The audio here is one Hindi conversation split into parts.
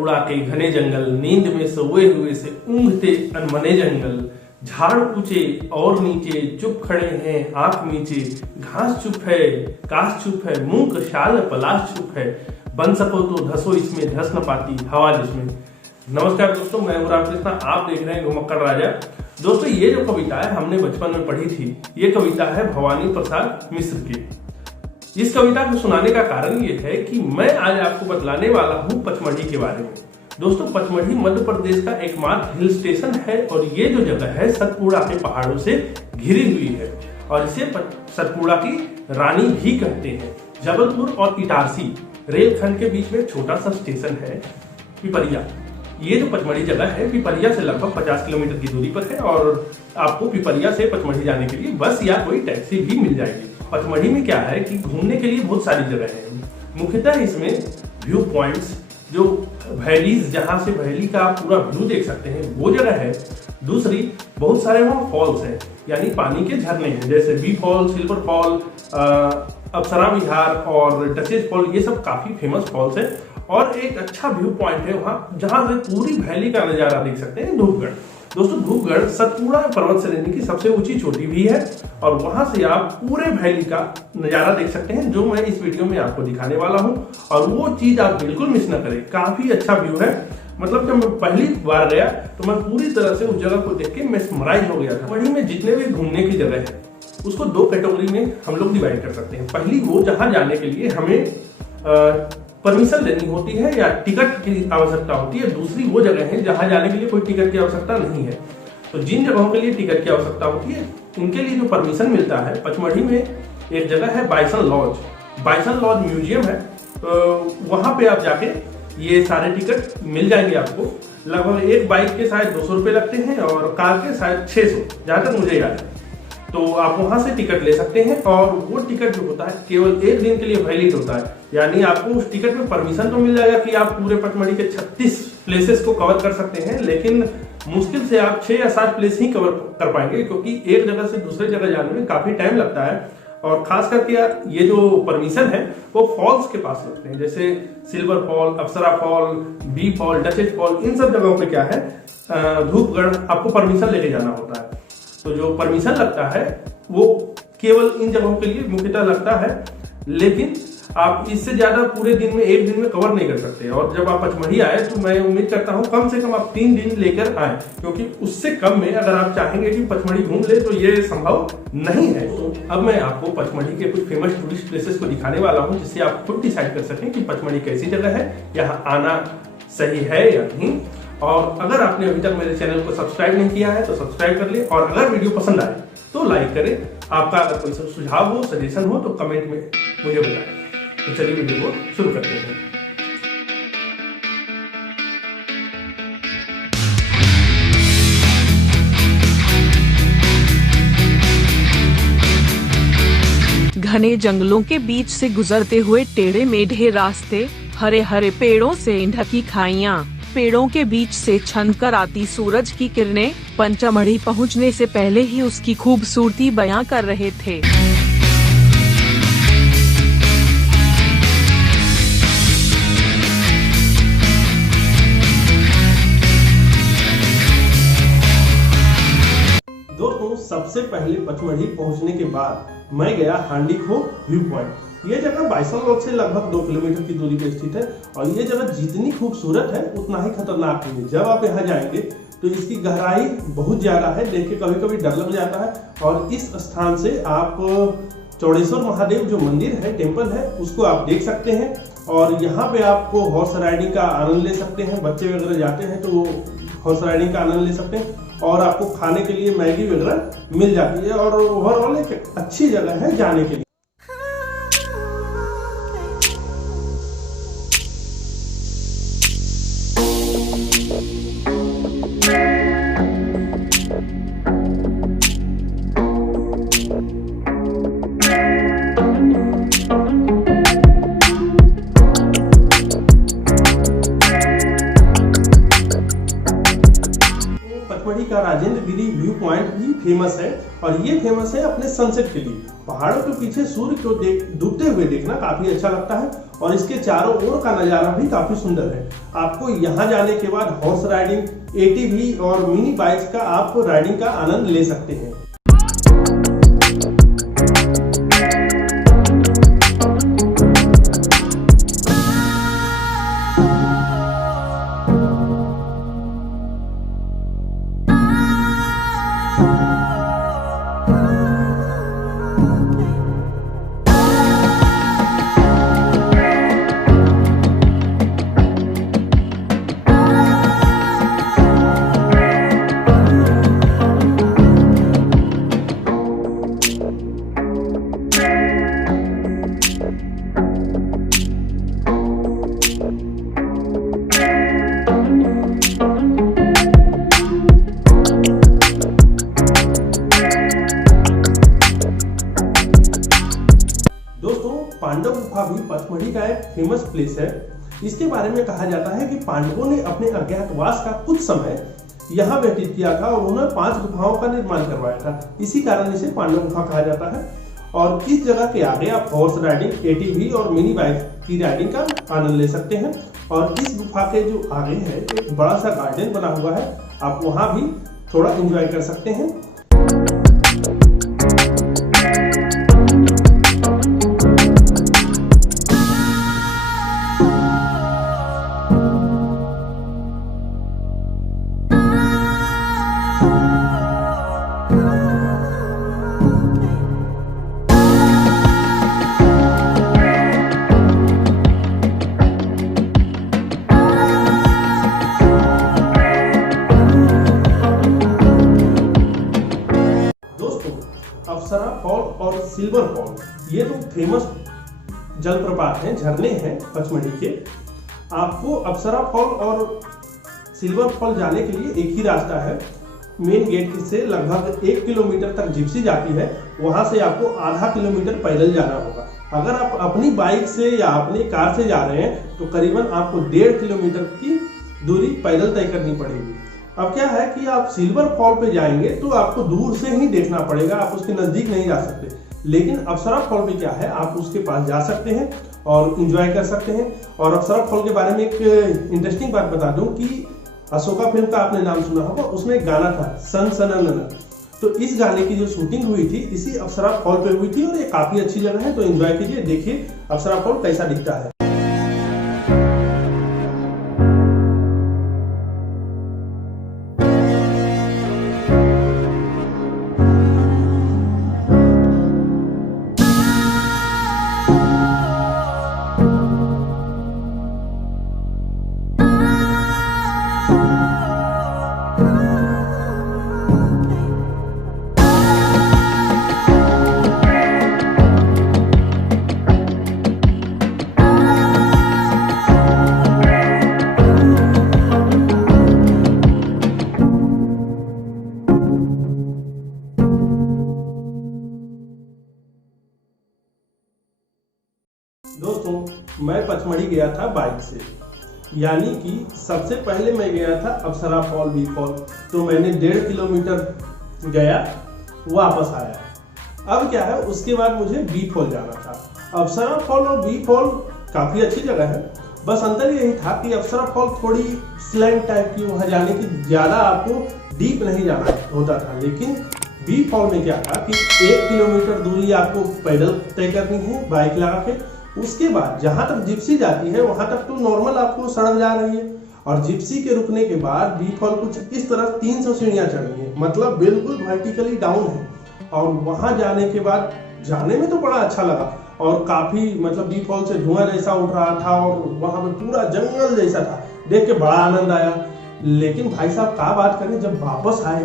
सतपुड़ा के घने जंगल, नींद में सोए हुए से ऊँघते अनमने जंगल, झाड़ ऊंचे और नीचे, चुप खड़े हैं आंख नीचे, घास चुप है, काश चुप है, मूंग शाल पलाश चुप है, बन सको तो धसो इसमें, धस न पाती हवा जिसमें। नमस्कार दोस्तों, मैं हूं रामकृष्ण, आप देख रहे हैं घुमक्कड़ राजा। दोस्तों, ये जो कविता है हमने बचपन में पढ़ी थी। ये कविता है भवानी प्रसाद मिश्र की। इस कविता को सुनाने का कारण ये है कि मैं आज आपको बतलाने वाला हूँ पचमढ़ी के बारे में। दोस्तों, पचमढ़ी मध्य प्रदेश का एकमात्र हिल स्टेशन है और ये जो जगह है सतपुड़ा के पहाड़ों से घिरी हुई है और इसे सतपुड़ा की रानी भी कहते हैं। जबलपुर और इटारसी रेलखंड के बीच में छोटा सा स्टेशन है पिपरिया। ये जो पचमढ़ी जगह है पिपरिया से लगभग 50 किलोमीटर की दूरी पर है और आपको पिपरिया से पचमढ़ी जाने के लिए बस या कोई टैक्सी भी मिल जाएगी। पचमढ़ी में क्या है कि घूमने के लिए बहुत सारी जगह है। मुख्यतः इसमें व्यू पॉइंट्स, जो वैलीज, जहां से वैली का आप पूरा व्यू देख सकते हैं, वो जगह है। दूसरी, बहुत सारे वहाँ फॉल्स हैं, यानी पानी के झरने हैं, जैसे बी फॉल, सिल्वर फॉल, अप्सरा विहार और डचेस फॉल। ये सब काफी फेमस फॉल्स है और एक अच्छा व्यू पॉइंट है वहाँ, जहां से पूरी वैली का नजारा देख सकते हैं, धूपगढ़। दोस्तों, धूपगढ़ सतपुड़ा पर्वत श्रेणी की सबसे ऊंची चोटी भी है और वहां से आप पूरे वैली का नजारा देख सकते हैं, जो मैं इस वीडियो में आपको दिखाने वाला हूं। और वो चीज आप बिल्कुल मिस ना करें, काफी अच्छा व्यू है। मतलब जब मैं पहली बार गया तो मैं पूरी तरह से उस जगह को देख के मेस्मराइज हो गया था। पचमढ़ी में जितने भी घूमने की जगह है उसको दो कैटेगरी में हम लोग डिवाइड कर सकते हैं। पहली, वो जहां जाने के लिए हमें परमिशन लेनी होती है या टिकट की आवश्यकता होती है। दूसरी वो जगह है जहां जाने के लिए कोई टिकट की आवश्यकता नहीं है। तो जिन जगहों के लिए टिकट की आवश्यकता होती है उनके लिए जो परमिशन मिलता है, पचमढ़ी में एक जगह है bison lodge. Bison lodge museum है, तो वहां पे आप जाके ये सारे टिकट मिल जाएंगे आपको। लगभग एक बाइक के शायद 200 रुपये लगते हैं और कार के शायद 600, जहां तक मुझे याद है। तो आप वहां से टिकट ले सकते हैं और वो टिकट जो होता है केवल एक दिन के लिए वैलिड होता है। यानी आपको उस टिकट में परमिशन तो मिल जाएगा कि आप पूरे पचमढ़ी के 36 प्लेसेस को कवर कर सकते हैं, लेकिन मुश्किल से आप 6 या 7 प्लेस ही कवर कर पाएंगे, क्योंकि एक जगह से दूसरे जगह जाने में काफी टाइम लगता है। और खास करके ये जो परमिशन है वो फॉल्स के पास लगते हैं, जैसे Silver Fall, Apsara Fall, Bee Fall, Duchess Fall. इन सब जगहों पे क्या है, धूपगढ़ आपको परमिशन लेके जाना होता है। तो जो परमिशन लगता है वो केवल इन जगहों के लिए मुख्यतः लगता है, लेकिन आप इससे ज्यादा पूरे दिन में, एक दिन में कवर नहीं कर सकते। और जब आप पचमढ़ी आए तो मैं उम्मीद करता हूं कम से कम आप 3 दिन लेकर आए, क्योंकि उससे कम में अगर आप चाहेंगे कि पचमढ़ी घूम ले तो ये संभव नहीं है। तो अब मैं आपको पचमढ़ी के कुछ फेमस टूरिस्ट प्लेसेस को दिखाने वाला हूँ, जिससे आप खुद डिसाइड कर सकें कि पचमढ़ी कैसी जगह है, यहाँ आना सही है या नहीं। और अगर आपने अभी तक मेरे चैनल को सब्सक्राइब नहीं किया है तो सब्सक्राइब कर ले, और अगर वीडियो पसंद आए तो लाइक करें। आपका अगर कोई सुझाव हो, सजेशन हो तो कमेंट में मुझे बताएं। तो चलिए वीडियो को शुरू करते हैं। घने जंगलों के बीच से गुजरते हुए टेढ़े मेढ़े रास्ते, हरे हरे पेड़ों से ढकी खाइयां, पेड़ों के बीच से छनकर आती सूरज की किरणें पचमढ़ी पहुंचने से पहले ही उसकी खूबसूरती बयां कर रहे थे। दोस्तों, सबसे पहले पचमढ़ी पहुंचने के बाद मैं गया हांडीखो व्यू पॉइंट। ये जगह बाइसन लॉज से लगभग 2 किलोमीटर की दूरी पर स्थित है और ये जगह जितनी खूबसूरत है उतना ही खतरनाक है। जब आप यहाँ जाएंगे तो इसकी गहराई बहुत ज्यादा है, देख के कभी कभी डर लग जाता है। और इस स्थान से आप चौड़ेश्वर महादेव जो मंदिर है, टेम्पल है, उसको आप देख सकते हैं। और यहाँ पे आपको हॉर्स राइडिंग का आनंद ले सकते हैं। बच्चे वगैरह जाते हैं तो हॉर्स राइडिंग का आनंद ले सकते हैं और आपको खाने के लिए मैगी वगैरह मिल जाती है और ओवरऑल एक अच्छी जगह है जाने के लिए। का राजेंद्र गिरी व्यू पॉइंट भी फेमस है, और ये फेमस है अपने सनसेट के लिए। पहाड़ों के पीछे सूर्य को डूबते हुए देखना काफी अच्छा लगता है, और इसके चारों ओर का नजारा भी काफी सुंदर है। आपको यहाँ जाने के बाद हॉर्स राइडिंग, ATV और मिनी बाइक्स का आप राइडिंग का आनंद ले सकते हैं। पांडव गुफा भी पचमढ़ी का एक फेमस प्लेस है। इसके बारे में कहा जाता है कि पांडवों ने अपने अज्ञातवास का कुछ समय यहाँ व्यतीत किया था और उन्होंने 5 गुफाओं का निर्माण करवाया था। इसी कारण इसे पांडव गुफा कहा जाता है। और इस जगह के आगे आप हॉर्स राइडिंग, ATV और मिनी बाइक की राइडिंग का आनंद ले सकते हैं। और इस गुफा के जो आगे है एक बड़ा सा गार्डन बना हुआ है, आप वहाँ भी थोड़ा एंजॉय कर सकते हैं। अप्सरा फॉल और सिल्वर फॉल, ये तो फेमस जलप्रपात हैं, झरने हैं पचमढ़ी के। आपको अप्सरा फॉल और सिल्वर फॉल जाने के लिए एक ही रास्ता है। मेन गेट से लगभग 1 किलोमीटर तक जिप्सी जाती है, वहां से आपको आधा किलोमीटर पैदल जाना होगा। अगर आप अपनी बाइक से या अपनी कार से जा रहे हैं तो करीबन आपको 1.5 किलोमीटर की दूरी पैदल तय करनी पड़ेगी। अब क्या है कि आप सिल्वर फॉल पे जाएंगे तो आपको दूर से ही देखना पड़ेगा, आप उसके नजदीक नहीं जा सकते। लेकिन अप्सरा फॉल पे क्या है, आप उसके पास जा सकते हैं और एंजॉय कर सकते हैं। और अप्सरा फॉल के बारे में एक इंटरेस्टिंग बात बता दूं कि अशोका फिल्म का आपने नाम सुना होगा, उसमें एक गाना था सन सननन, तो इस गाने की जो शूटिंग हुई थी इसी अप्सरा फॉल पे हुई थी। और ये काफी अच्छी जगह है, तो एंजॉय कीजिए, देखिए अप्सरा फॉल कैसा दिखता है। दोस्तों मैं पचमढ़ी गया था बाइक से, यानी कि सबसे पहले मैं गया था अप्सरा फॉल, बी फॉल, तो मैंने 1.5 किलोमीटर गया वापस आया। अब क्या है, उसके बाद मुझे बी फॉल जाना था। अप्सरा फॉल और बी फॉल काफी अच्छी जगह है, बस अंतर यही था कि अप्सरा फॉल थोड़ी स्लैंट टाइप की, वहां जाने की ज्यादा आपको डीप नहीं जाना होता था। लेकिन बी फॉल में क्या था कि 1 किलोमीटर दूरी आपको पैदल तय करनी है बाइक लगा के। उसके बाद जहां तक जिप्सी जाती है वहां तक तो नॉर्मल आपको सड़क जा रही है, और जिप्सी के रुकने के बाद बी फॉल कुछ इस तरह 300 सीढ़ियां चढ़नी है, मतलब बिल्कुल वर्टिकली डाउन है। और वहां जाने के बाद जाने में तो बड़ा अच्छा लगा, और काफी मतलब बी फॉल से धुआं जैसा उठ रहा था और वहां पे पूरा जंगल जैसा था, देख के बड़ा आनंद आया। लेकिन भाई साहब क्या बात करें, जब वापस आए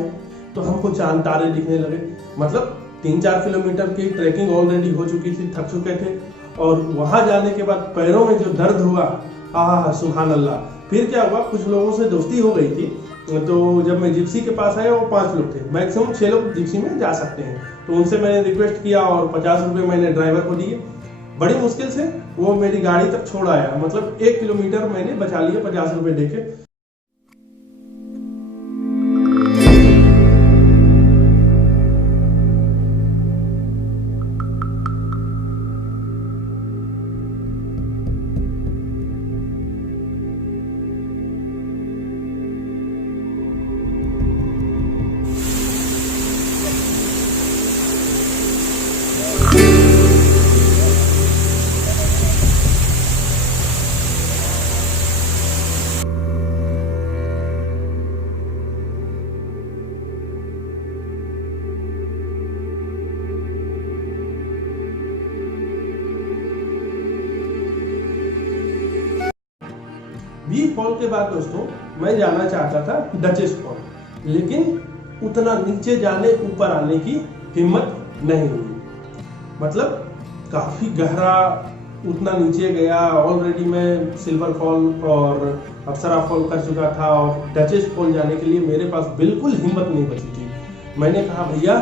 तो हमको चांद तारे दिखने लगे। मतलब 3-4 किलोमीटर की ट्रैकिंग ऑलरेडी हो चुकी थी, थक चुके थे, और वहां जाने के बाद पैरों में जो दर्द हुआ, आहा सुभान अल्लाह। फिर क्या हुआ, कुछ लोगों से दोस्ती हो गई थी, तो जब मैं जिप्सी के पास आया वो 5 लोग थे, मैक्सिमम 6 लोग जिप्सी में जा सकते हैं, तो उनसे मैंने रिक्वेस्ट किया और 50 रुपये मैंने ड्राइवर को दिए। बड़ी मुश्किल से वो मेरी गाड़ी तक छोड़ आया, मतलब 1 किलोमीटर मैंने बचा लिया 50 रुपये देके। फॉल के बाद दोस्तों मैं जाना चाहता था डचेस फॉल, लेकिन उतना नीचे जाने ऊपर आने की हिम्मत नहीं हुई। मतलब काफी गहरा, उतना नीचे गया। ऑलरेडी मैं सिल्वर फॉल और अप्सरा फॉल कर चुका था और डचेस फॉल जाने के लिए मेरे पास बिल्कुल हिम्मत नहीं बची थी। मैंने कहा भैया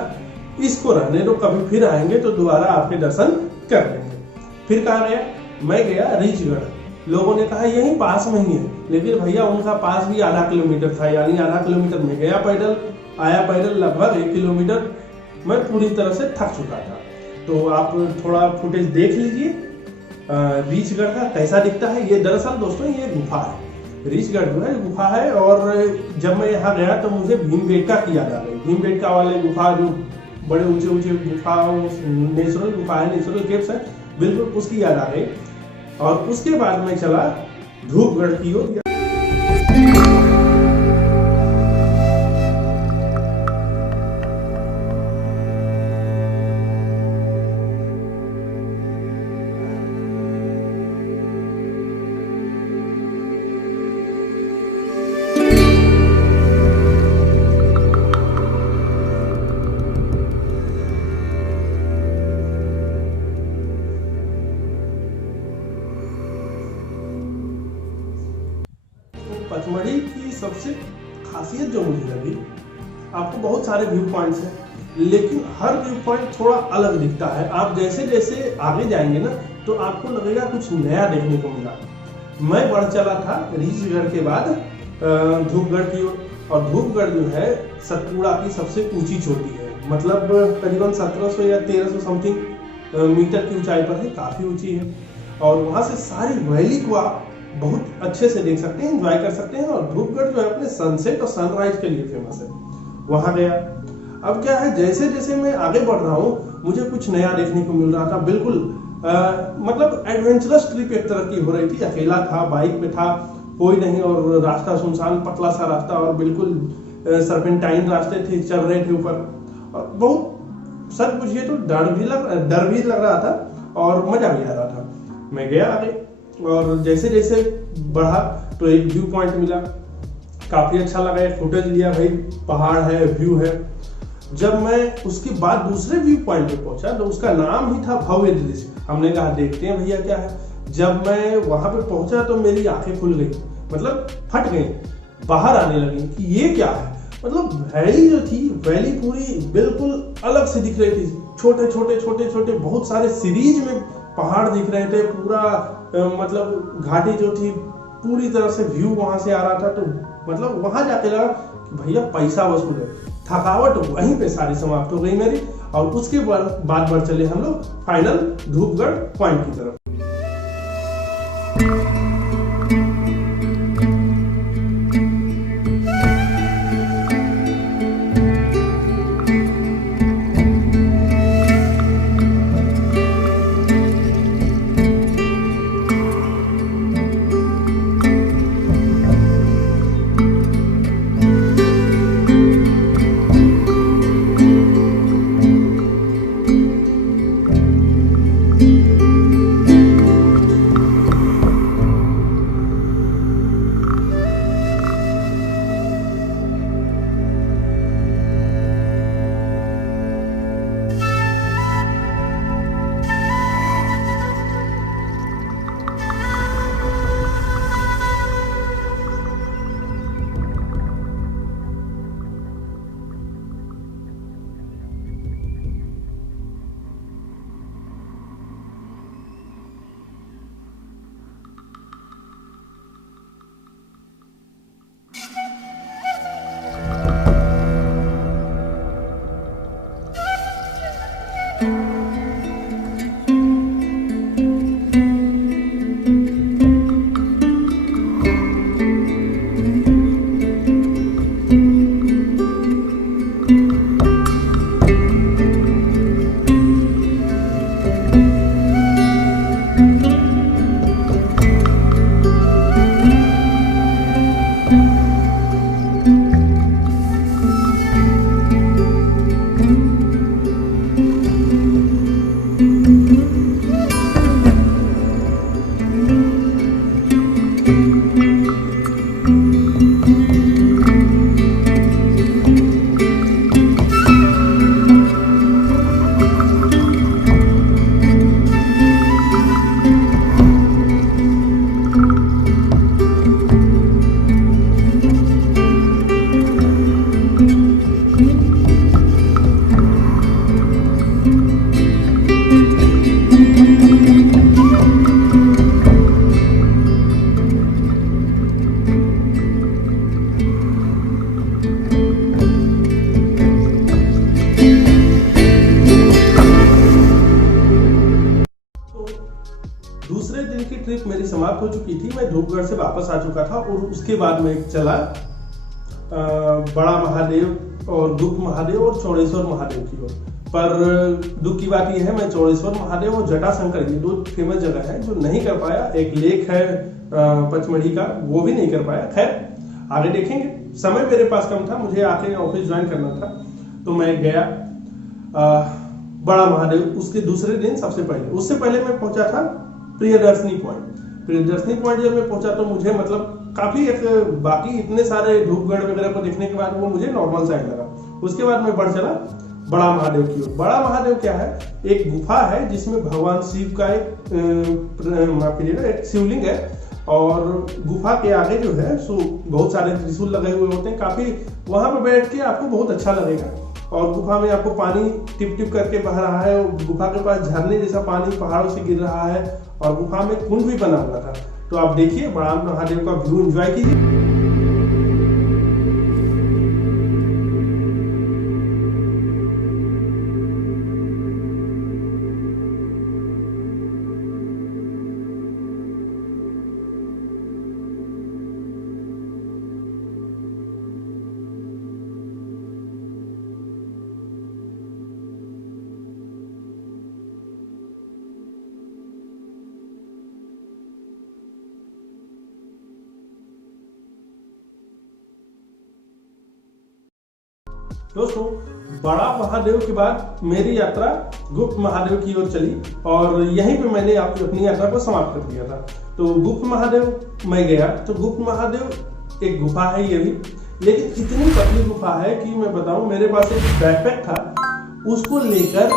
इसको रहने दो, कभी फिर आएंगे तो दोबारा आपके दर्शन कर लेंगे। फिर कहाँ गया? मैं गया रीचगढ़। लोगों ने कहा यहीं पास में ही है, लेकिन भैया उनका पास भी आधा किलोमीटर था, यानी आधा किलोमीटर में गया पैदल, आया पैदल लगभग 1 किलोमीटर। मैं पूरी तरह से थक चुका था। तो आप थोड़ा फुटेज देख लीजिए रीचगढ़ का कैसा दिखता है। ये दरअसल दोस्तों ये गुफा है, रीचगढ़ जो है गुफा है। और जब मैं यहाँ गया तो मुझे भीमबेटका की याद आ गई। भीमबेटका वाले गुफा जो बड़े ऊंचे ऊंचे गुफा, नेचुरल गुफा है, नेचुरल केव्स है, बिल्कुल उसकी याद आ गई। और उसके बाद मैं चला धूपगढ़ की ओर। पचमढ़ी की सबसे खासियत जो मुझे लगी, आपको बहुत सारे व्यू पॉइंट्स हैं, लेकिन हर व्यू पॉइंट थोड़ा अलग दिखता है। आप जैसे जैसे आगे जाएंगे ना तो आपको लगेगा कुछ नया देखने को मिला। मैं बढ़ चला था रीचगढ़ के बाद धूपगढ़ की ओर। और धूपगढ़ जो है सतपुड़ा की सबसे ऊंची चोटी है, मतलब करीबन 1700 या 1300 समथिंग मीटर की ऊंचाई पर है, काफी ऊंची है। और वहां से सारी वैली को आप बहुत अच्छे से देख सकते हैं, एंजॉय कर सकते हैं। और धूपगढ़ जो है अपने सनसेट और सनराइज के लिए फेमस है। वहां गया। अब क्या है, जैसे जैसे मैं आगे बढ़ रहा हूँ मुझे कुछ नया देखने को मिल रहा था। बिल्कुल मतलब एडवेंचरस ट्रिप एक तरह की हो रही थी। अकेला था, बाइक पे था, कोई नहीं, और रास्ता सुनसान, पतला सा रास्ता, और बिल्कुल सर्पेंटाइन रास्ते थे, चल रहे थे ऊपर। और बहुत सच पूछिए तो डर भी लग रहा था और मजा भी आ रहा था। मैं गया आगे और जैसे जैसे बढ़ा तो एक व्यू पॉइंट मिला, काफी अच्छा लगा। एक फुटेज लिया, भाई पहाड़ है, व्यू है। जब मैं उसके बाद दूसरे व्यू पॉइंट पे पहुंचा तो उसका नाम ही था भव्य दृश्य। हमने कहा देखते हैं भैया क्या है। जब मैं वहां पे पहुंचा तो मेरी आंखें खुल गई, मतलब फट गई, बाहर आने लगी कि ये क्या है। मतलब वैली जो थी, वैली पूरी बिल्कुल अलग से दिख रही थी। छोटे छोटे छोटे छोटे बहुत सारे सीरीज में पहाड़ दिख रहे थे। पूरा मतलब घाटी जो थी पूरी तरह से व्यू वहां से आ रहा था। तो मतलब वहां जाके लगा कि भैया पैसा वसूल है। थकावट वहीं पे सारी समाप्त हो गई मेरी। और उसके बाद बढ़ चले हम लोग फाइनल धूपगढ़ पॉइंट की तरफ। हो चुकी थी, मैं धूपगढ़ से वापस आ चुका था और उसके बाद मैं चला बड़ा महादेव और गुप्त महादेव और चौड़ेश्वर महादेव की ओर। पर दुख की बात यह है, मैं चौड़ेश्वर महादेव और जटाशंकर ये 2 फेमस जगह है जो नहीं कर पाया। एक लेक है पचमढ़ी का, वो भी नहीं कर पाया। खैर आगे देखेंगे, समय मेरे पास कम था, मुझे आके ऑफिस ज्वाइन करना था, तो मैं गया बड़ा महादेव। उसके दूसरे दिन सबसे पहले, उससे पहले मैं पहुंचा था प्रियदर्शनी पॉइंट। प्रियदर्शनी पॉइंट जब मैं पहुंचा तो मुझे मतलब काफी एक, बाकी इतने सारे धूपगढ़ वगैरह को देखने के बाद वो मुझे नॉर्मल सा लगा। उसके बाद मैं बढ़ चला बड़ा महादेव की ओर। बड़ा महादेव क्या है? एक गुफा है जिसमें भगवान शिव का एक शिवलिंग है और गुफा के आगे जो है सो बहुत सारे त्रिशूल लगे हुए होते हैं। काफी वहां पर बैठ के आपको बहुत अच्छा लगेगा और गुफा में आपको पानी टिप टिप करके बह रहा है और गुफा के पास झरने जैसा पानी पहाड़ों से गिर रहा है और गुफा में कुंड भी बना हुआ था। तो आप देखिए बड़ा महादेव का व्यू एंजॉय कीजिए। दोस्तों, बड़ा महादेव के बाद मेरी यात्रा गुप्त महादेव की ओर चली और यहीं पे मैंने अपनी यात्रा को समाप्त कर दिया था। तो गुप्त महादेव मैं गया तो गुप्त महादेव एक गुफा है ये भी, लेकिन इतनी पतली गुफा है कि मैं बताऊं, मेरे पास एक बैकपैक था, उसको लेकर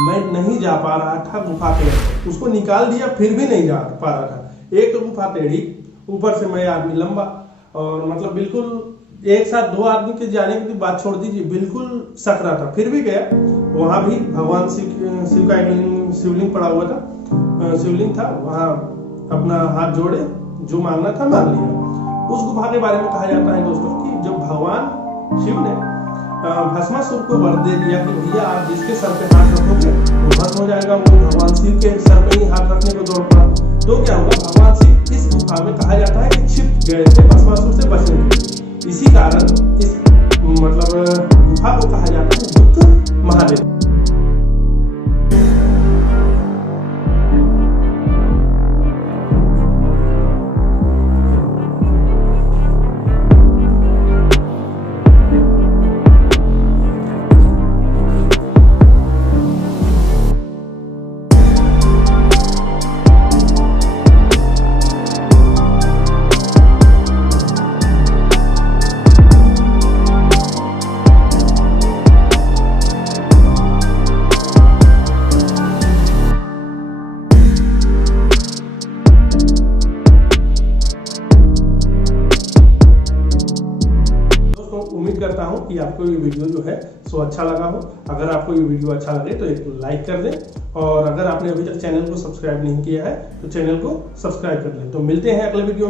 मैं नहीं जा पा रहा था गुफा के अंदर। उसको निकाल दिया फिर भी नहीं जा पा रहा था। एक तो गुफा टेढ़ी, ऊपर से मैं आदमी लंबा और मतलब बिल्कुल एक साथ 2 आदमी के जाने की बात छोड़ दीजिए, बिल्कुल सकरा था। फिर भी गया, वहां भी भगवान शिव का एक शिवलिंग पड़ा हुआ था, शिवलिंग था। वहां अपना हाथ जोड़े, जो मांगना था मांग लिया। उस गुफा के बारे में कहा जाता है दोस्तों कि जब भगवान शिव ने भस्मासुर को वर दे दिया कि भैया आप जिसके सर पे हाथ रखोगे वो भस्म हो जाएगा, वो भगवान शिव के सर पे ही हाथ रखने को दौड़ पड़ा। तो क्या हुआ, भगवान शिव इस गुफा में कहा जाता है कि छिप गए थे भस्मासुर से बचने के लिए। इसी कारण इस मतलब गुफा को कहा जाता है गुप्त महादेव। उम्मीद करता हूं कि आपको ये वीडियो जो है सो अच्छा लगा हो। अगर आपको ये वीडियो अच्छा लगे तो एक लाइक कर दें और अगर आपने अभी तक चैनल को सब्सक्राइब नहीं किया है तो चैनल को सब्सक्राइब कर लें। तो मिलते हैं अगले वीडियो।